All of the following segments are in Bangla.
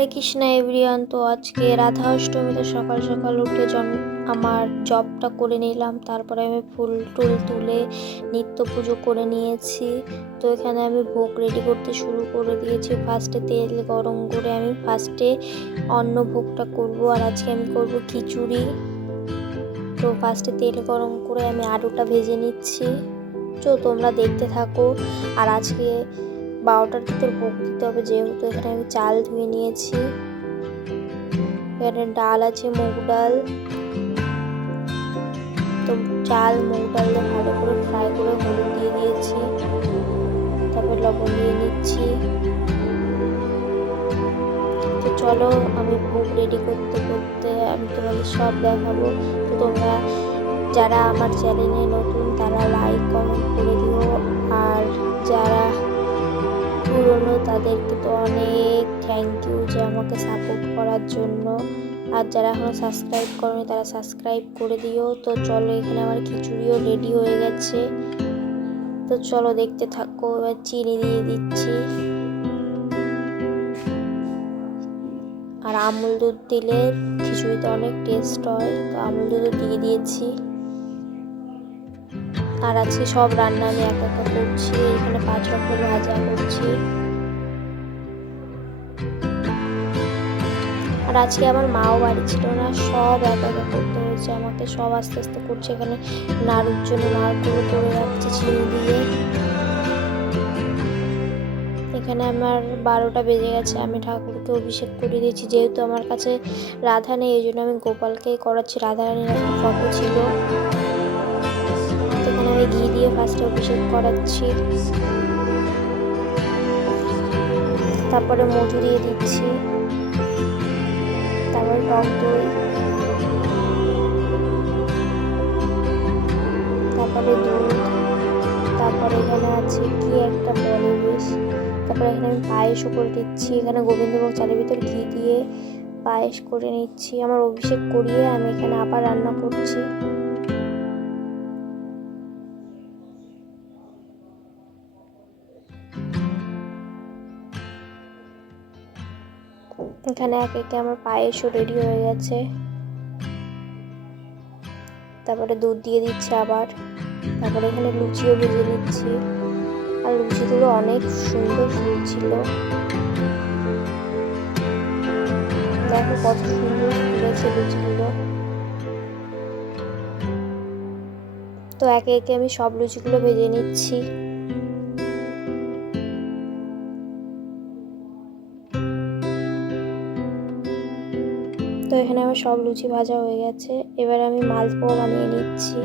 হরে কৃষ্ণ এভরিওয়ান। তো আজকে রাধা অষ্টমীতে সকাল সকাল উঠে আমার জবটা করে নিলাম। তারপরে আমি ফুল টুল তুলে নিত্য পুজো করে নিয়েছি। তো এখানে আমি ভোগ রেডি করতে শুরু করে দিয়েছি। ফার্স্টে তেল গরম করে আমি অন্ন ভোগটা করব। আর আজকে আমি করব খিচুড়ি। তো ফার্স্টে তেল গরম করে আমি আলুটা ভেজে নিচ্ছি। তো তোমরা দেখতে থাকো। আর আজকে 12টার ভিতর ভোগ দিতে হবে, যেহেতু এখানে আমি চাল ধুয়ে নিয়েছি। এখানে ডাল আছে, মুগ ডাল। তো চাল মুগ ডাল ভালো করে ফ্রাই করে হলুদ দিয়ে দিয়েছি, তারপর লবণ দিয়ে নিচ্ছি। তো চলো, আমি ভোগ রেডি করতে করতে আমি তোমাদের সব দেখাবো। তো তোমরা যারা আমার চ্যানেলে নতুন তারা লাইক কমেন্ট করে দিও, আর যারা পুরনো তাদেরকে তো অনেক থ্যাংক ইউ যে আমাকে সাপোর্ট করার জন্য। আর যারা এখনও সাবস্ক্রাইব করেনি তারা সাবস্ক্রাইব করে দিও। তো চলো, এখানে আমার খিচুড়িও রেডি হয়ে গেছে। তো চলো দেখতে থাকো। এবার চিনি দিয়ে দিচ্ছি, আর আমুল দুধ দিলে খিচুড়িতে অনেক টেস্ট হয়। তো আমুল দুধও দিয়ে দিয়েছি। আর আজকে সব রান্না আমি একা একা করছি। এখানে 5 রকমের ভাজা করছি। আর আজকে আমার মাও বাড়ি ছিল না, সব একা একা করতে হয়েছে আমাকে। সব আস্তে আস্তে করছে। এখানে নাড়ুর জন্য নাড়গুলো করে রাখছি চিনি দিয়ে। এখানে আমার 12টা বেজে গেছে। আমি ঠাকুরকে অভিষেক করে দিয়েছি। যেহেতু আমার কাছে রাধা নেই, এই জন্য আমি গোপালকেই করাচ্ছি। রাধারানীর একটা ফটো ছিল। এখানে আমি ঘি দিয়ে ফার্স্টে অভিষেক করাচ্ছি, তারপরে মধু দিয়ে দিচ্ছি, তারপরে টক দই, তারপরে দুধ, তারপরে এখানে আছে কি একটা বলে বেশ। তারপরে এখানে আমি পায়েসও করে দিচ্ছি। এখানে গোবিন্দভোগ চালের ভিতর ঘি দিয়ে পায়েস করে নিচ্ছি। আমার অভিষেক করিয়ে আমি এখানে আবার রান্না করছি। এখানে এক একে আমার পায়েসও রেডি হয়ে গেছে। তারপরে দুধ দিয়ে দিচ্ছি আবার। তারপরে এখানে লুচিও ভেজে নিচ্ছি। আর লুচিগুলো অনেক সুন্দর ফুলছিল, দেখো কত সুন্দর ফুলেছে লুচিগুলো। তো একে একে আমি সব লুচিগুলো ভেজে নিচ্ছি। তো এখানে আমার সব লুচি ভাজা হয়ে গেছে। এবার আমি মালপোয়া বানিয়ে নিচ্ছি।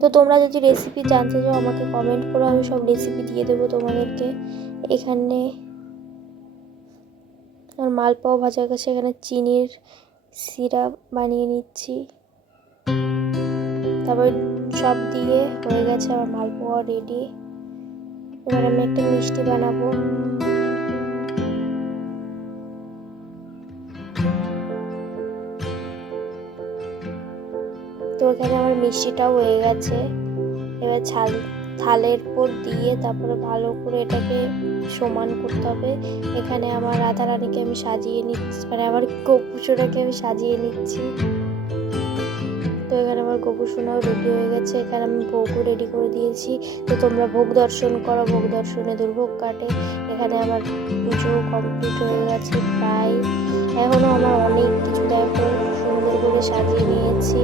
তো তোমরা যদি রেসিপি জানতে চাও আমাকে কমেন্ট করো, আমি সব রেসিপি দিয়ে দেবো তোমাদেরকে। এখানে আর মালপোয়া ভাজা গেছে। এখানে চিনির সিরাপ বানিয়ে নিচ্ছি। তারপর সব দিয়ে হয়ে গেছে আমার মালপোয়া রেডি। এবার আমি একটা মিষ্টি বানাবো। তো এখানে আমার মিষ্টিটাও হয়ে গেছে। এবার থালের উপর দিয়ে তারপরে ভালো করে এটাকে সমান করতে হবে। এখানে আমার রাধা রানীকে আমি সাজিয়ে নিচ্ছি, মানে আমার গোপুসোনাকে আমি সাজিয়ে নিচ্ছি। তো এখানে আমার গোপুসোনাও রেডি হয়ে গেছে। এখানে আমি ভোগও রেডি করে দিয়েছি। তো তোমরা ভোগ দর্শন করো, ভোগ দর্শনে দুর্ভোগ কাটে। এখানে আমার পুজো কমপ্লিট হয়ে গেছে প্রায়। এখনও আমার অনেক কিছু দেখো সুন্দর করে সাজিয়ে নিয়েছি।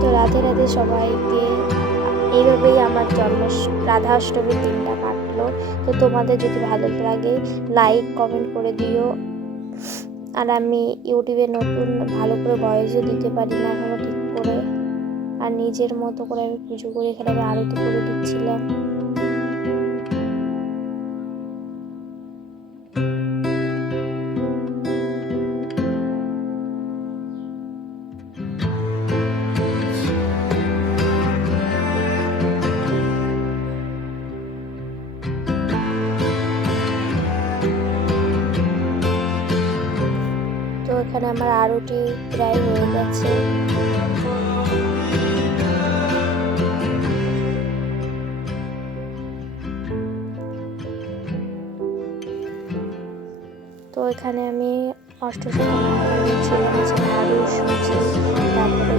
তো রাধে রাধে সবাইকে। এইভাবেই আমার রাধা অষ্টমীর দিনটা কাটলো। তো তোমাদের যদি ভালো লাগে লাইক কমেন্ট করে দিও। আর আমি ইউটিউবে নতুন, ভালো করে ভয়েসও দিতে পারি না এখনো ঠিক করে। আর নিজের মতো করে আমি পুজো করে এখানে আমি আরতি করে দিচ্ছিলাম। এখানে আমার আরতি প্রায় হয়ে গেছে। তো এখানে আমি অষ্টসপ্তমী ছিলাম, আলু সুজি, তারপরে